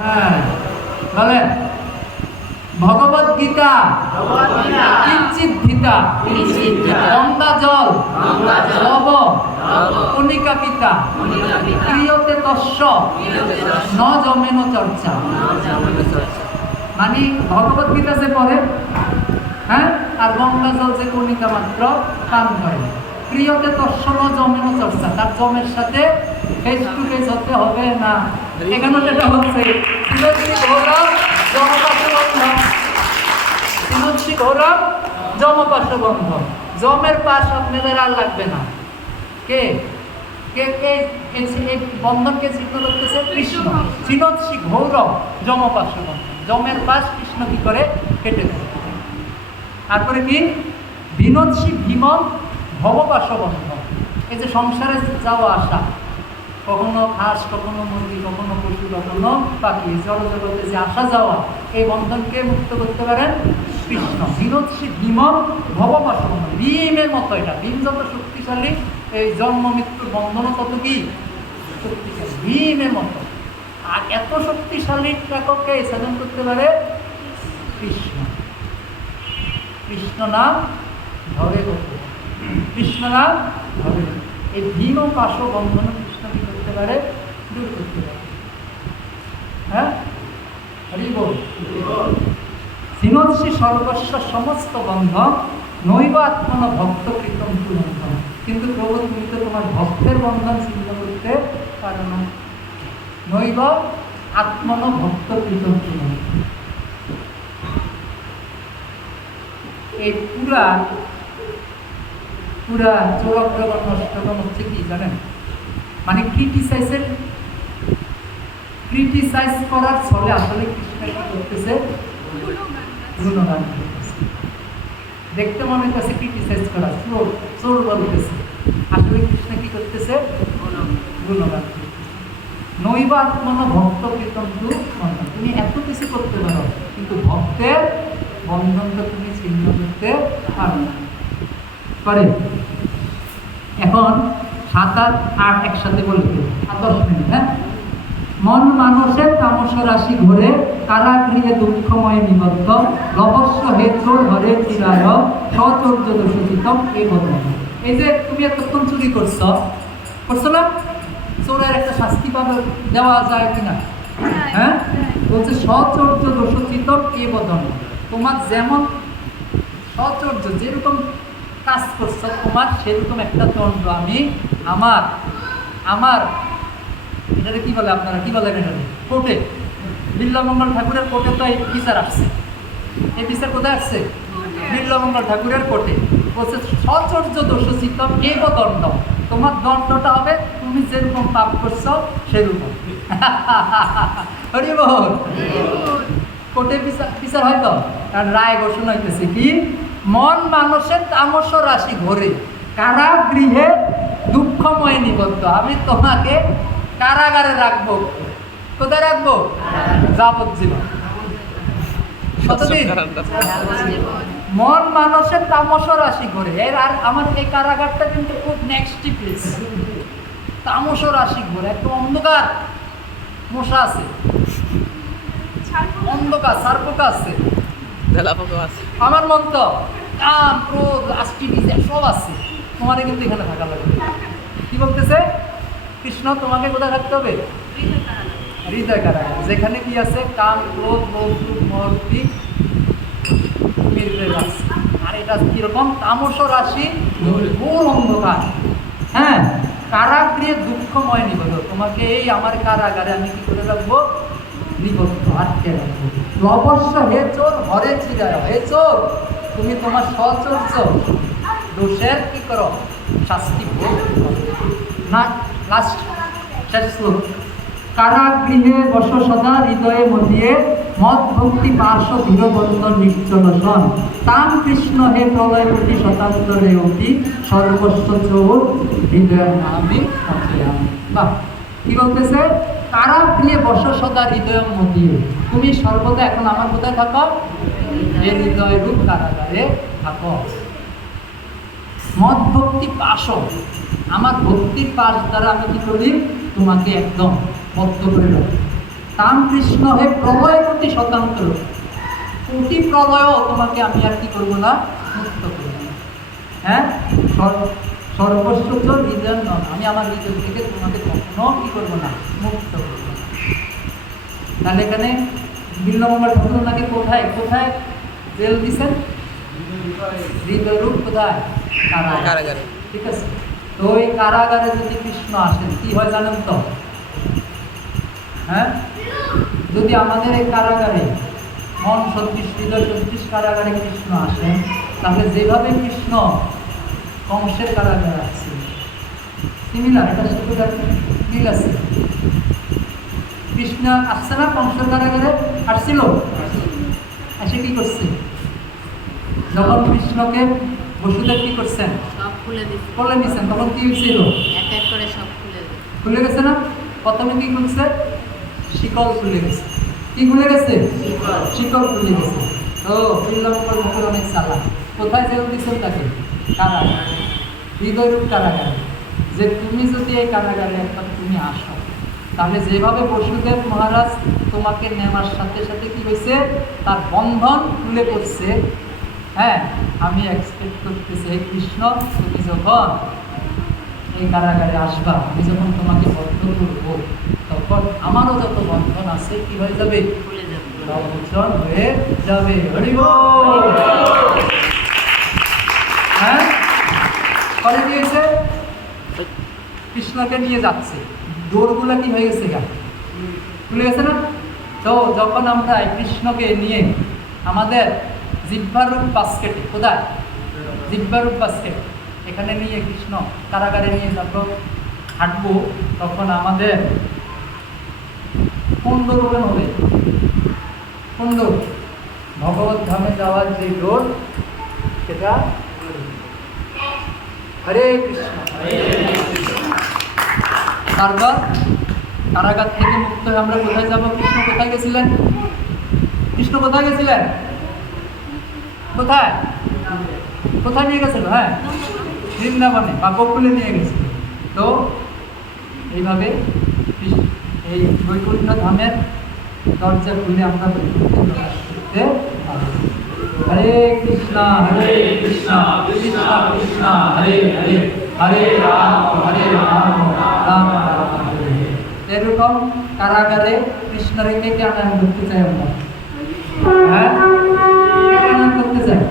হ্যাঁ বলেন ভগবদ গীতা কিঞ্চিৎ ধীতা গঙ্গা জল লব কণিকা পিতা ক্রিয়তে তস্য ন জমেন চর্চা। মানে ভগবদ গীতা যে পড়ে, হ্যাঁ, আর গঙ্গা জল যে কণিকা মাত্র পান করে, ক্রিয়তে তস্য ন জমেন চর্চা, তার জমের সাথে ফেস টু ফেস হতে হবে না। এখানে যেটা হচ্ছে জমের পাশ আপনাদের আর লাগবে না। কে কে কে এই বন্ধনকে চিহ্ন করতেছে? কৃষ্ণ। চিনৎসি গৌরব যমপাশ বন্ধন, জমের পাশ কৃষ্ণ কি করে কেটে দেয়। তারপরে কি বিনোদসি ভীমন ভবপাশ বন্ধন, এই যে সংসারে যাওয়া আসা, কখনো হাঁস, কখনো মুরগি, কখনো পশু, কখনো পাখি, জড়জগতে যে আসা যাওয়া, এই বন্ধনকে মুক্ত করতে পারেন কৃষ্ণ। বিনোদসি ভীমন ভবপাশ বন্ধন, ভীমের মতো। এটা ভীম যত শক্তিশালী, এই জন্ম মৃত্যুর বন্ধনও তত কি শক্তিশালী, ভীমের মতো। আর এত শক্তিশালী ঠাকুরকে সাধন করতে পারে কৃষ্ণ। কৃষ্ণ নাম ধরে করতে, কৃষ্ণ নাম ধরে। এই ভীম ও পাশ বন্ধন কৃষ্ণ কি করতে পারে? দূর করতে পারে। হ্যাঁ, হরি বল। সিনৎসি সর্বস্ব সমস্ত বন্ধন নৈব আত্মন ভক্ত কৃতম বন্ধন। কিন্তু প্রভু তুমি তো তোমার ভক্তের বন্ধন ছিন্ন করতে পারো না। নৈব আত্মন ভক্ত কৃতম। এই পুরা পুরা চৌরগ্রগণ অষ্টগণ হচ্ছে কি জানেন? মানে ক্রিটিসাইজ করার ছলে আসলে কৃষ্ণ কি করতেছে? গুণগান করতেছে। দেখতে মনে হচ্ছে ক্রিটিসাইজ করা, চোর বলতেছে, আসলে কৃষ্ণ কি করতেছে? গুণগান করতেছে। নৈব আত্মন ভক্ত কীর্তন বন্ধন, তুমি এত কিছু করতে পারো, কিন্তু ভক্তের বন্ধনটা তুমি ছিন্ন করতে পারো না। করে এখন 7 আর 8 একসাথে বলবে, 10 মিনিট। হ্যাঁ, মন মানুষের তামস রাশি ঘরে, কারাগৃহে দুঃখময় নিবদ্ধ, রহস্য হেতর হরে চিরায় সচর্য দোষিতম এই বদল। এই যে তুমি এতক্ষণ চুরি করছো না, চোরের একটা শাস্তি পাবে, দেওয়া যায় কিনা? হ্যাঁ, বলছে সচর্য দোষিতম এই বদল। তোমার যেমন সচর্য, যেরকম কাজ করছো তোমার সেরকম একটা দণ্ড আমি আমার এটাকে কি বলে, আপনারা কি বলেন এটাকে? কোর্টে, বিল্লমঙ্গল ঠাকুরের কোর্টে তো এই বিচার আসছে। এই বিচার কোথায় আসছে? বিল্লমঙ্গল ঠাকুরের কোর্টে। বলছে সচর্য দোষচিতম এব দণ্ড, তোমার দণ্ডটা হবে তুমি যেরকম পাপ করছো সেরকম। হরি বল। কোর্টে বিচার হয়তো রায় ঘোষণা হইতেছে কি? মন মানুষের তামস রাশি ঘরে, কারাগৃহে দুঃখময় নিবদ্ধ। আমি তোমাকে কারাগারে রাখবো। কোথায় রাখবো? যাবজ্জীবন। কতদিন? মন মানুষের তামস রাশি ঘরে। আর আমার এই কারাগারটা কিন্তু খুব নেক্সট প্লেস। তামস রাশি ঘরে, একটা অন্ধকার, মশা আছে, অন্ধকার সার্পকা আছে, আমার মন তো কাম ক্রোধ আষ্টি সব আছে। তোমারে কিন্তু এখানে থাকা লাগবে। কি বলতেছে কৃষ্ণ? তোমাকে কোথায় থাকতে হবে? হৃদয় কারাগার, যেখানে কি আছে? কাম ক্রোধ লোভ মূর্তি আছে। আর এটা কিরকম? তামস রাশি ঘোর অন্ধকার। হ্যাঁ, কারাগৃহে দুঃখময় নিবদ্ধ। তোমাকে এই আমার কারাগারে আমি কি করে রাখবো? নিবদ্ধ, আটকে রাখবো। অবশ্য হে চোর হরে চিরায়। হে চোর, তুমি তোমার সচর্য দোষের কি করো? শাস্তি ভোগ না। লাস্ট শেষ শ্লোক। কারাগৃহে বস সদা হৃদয়ে মধ্যে, মদ ভক্তি পাশ ধীরবন্ধন নিশ্চলসন, তাম কৃষ্ণ হে প্রলয় কোটি শতান্তরে অতি, সর্বস্ব চোর হৃদয় আমি অন্তর্যামী। বাহ, কি বলতেছে? কারাগৃহে বস সদা হৃদয় মধ্যে, তুমি সর্বদা এখন আমার কোথায় থাকো? এই হৃদয় রূপ কারাগারে থাকো। মদ ভক্তি পাশ, আমার ভক্তির পাশ দ্বারা আমি কি করি? তোমাকে একদম বদ্ধ করে রাখি। তাম কৃষ্ণ হে প্রলয় কোটি শতান্তর, কোটি প্রলয়ও তোমাকে আমি আর কি করবো না, মুক্ত করবো না। হ্যাঁ, সর্বস্ব হৃদয় নন, আমি আমার হৃদয় থেকে তোমাকে কখনো কি করবো না, মুক্ত করবো না। তাহলে এখানে নীলমঙ্গল ঠাকুর ওনাকে কোথায় কোথায় জেল দিচ্ছেন? হৃদয়রূপ কোথায়? কারাগারে। ঠিক আছে, তো ওই কারাগারে যদি কৃষ্ণ আসেন কি হয় জানেন তো? হ্যাঁ, যদি আমাদের এই কারাগারে মন 36 হৃদয় 36 কারাগারে কৃষ্ণ আসেন, তাহলে যেভাবে কৃষ্ণ কংসের কারাগারে আসছে সিমিলার, এটা সাথে মিল আছে। কৃষ্ণ আসছে না কংসের কারাগারে? আসছিল। এসে কি করছে? যখন কৃষ্ণকে বসুদেব কি করছেন? সব খুলে দিচ্ছেন, তখন কি হয়েছিল? এক এক করে সব খুলে গেছে না? প্রথমে কি খুলছে? শিকল খুলে গেছে। কি খুলে গেছে? শিকল খুলে গেছে। তো নীলমঙ্গল ঠাকুর অনেক চালাক। কোথায় জেল দিচ্ছেন তাকে? কারাগারে, হৃদয়রূপ কারাগারে। যে তুমি যদি এই কারাগারে একবার তুমি আসো, তাহলে যেভাবে বসুদেব মহারাজ তোমাকে নেওয়ার সাথে সাথে কি হয়েছে, তার বন্ধন খুলে পড়ছে। হ্যাঁ, আমি এক্সপেক্ট করতেছি এই কৃষ্ণ তুমি যখন এই কারাগারে আসবা, আমি যখন তোমাকে বদ্ধ করবো, তখন আমারও যত বন্ধন আছে কি হয়ে যাবে? খুলে যাবে, মোচন হয়ে যাবে। হরি বল। হ্যাঁ, পরে কি হয়েছে? কৃষ্ণকে নিয়ে যাচ্ছে, ডোরগুলা কি হয়ে গেছে? গা খুলে গেছে না? তো যখন আমরা কৃষ্ণকে নিয়ে আমাদের জিহ্বারূপ বাস্কেটে, কোথায়? জিহ্বারূপ বাস্কেট, এখানে নিয়ে কৃষ্ণ কারাগারে নিয়ে যখন হাঁটবো, তখন আমাদের কোন ডোর ওপেন হবে? কোন ডোর? ভগবত ধামে যাওয়ার যে ডোর, সেটা হরে কৃষ্ণ। তারপর কারাগার থেকে মুক্ত হয়ে আমরা কোথায় যাব? কৃষ্ণ কোথায় গেছিলেন? কৃষ্ণ কোথায় গেছিলেন? কোথায় কোথায় নিয়ে গেছিল? হ্যাঁ, বৃন্দাবনে বা গোকুলে নিয়ে গেছিল। তো এইভাবে এই বৈকুণ্ঠ ধামের দরজা খুলে আমরা বৈকুণ্ঠে প্রবেশ করতে পারব। হরে কৃষ্ণ কৃষ্ণ কৃষ্ণ কৃষ্ণ হরে হরে, হরে রাম রাম রাম হরে। এরকম কারাগারে কৃষ্ণ রেখে কে আমরা ঢুকতে চাই আমরা? হ্যাঁ,